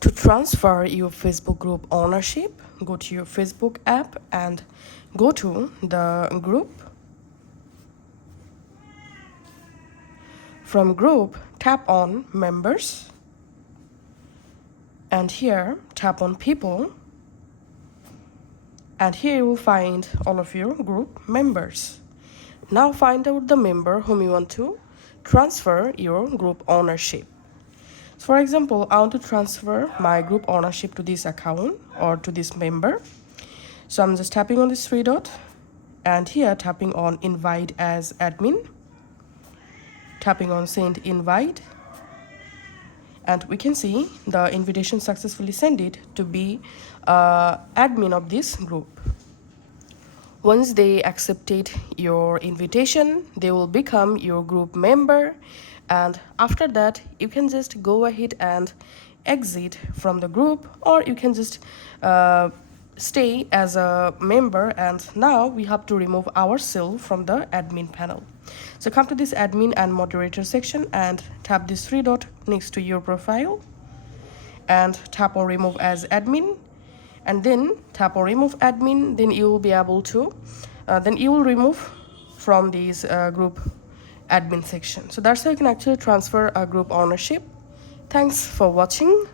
To transfer your Facebook group ownership, go to your Facebook app and go to the group. From group, tap on members. And here, tap on people. And here you will find all of your group members. Now find out the member whom you want to transfer your group ownership. So for example, I want to transfer my group ownership to this account or to this member. So I'm just tapping on this three dot and here tapping on invite as admin, tapping on send invite, and we can see the invitation successfully sent it to be admin of this group. Once they accepted your invitation, they will become your group member, and after that you can just go ahead and exit from the group, or you can just stay as a member. And now we have to remove ourselves from the admin panel. So come to this admin and moderator section and tap this three dot next to your profile and tap on remove as admin, and then tap on remove admin. Then you will be able to then you will remove from these group admin section. So that's how you can actually transfer a group ownership. Thanks for watching.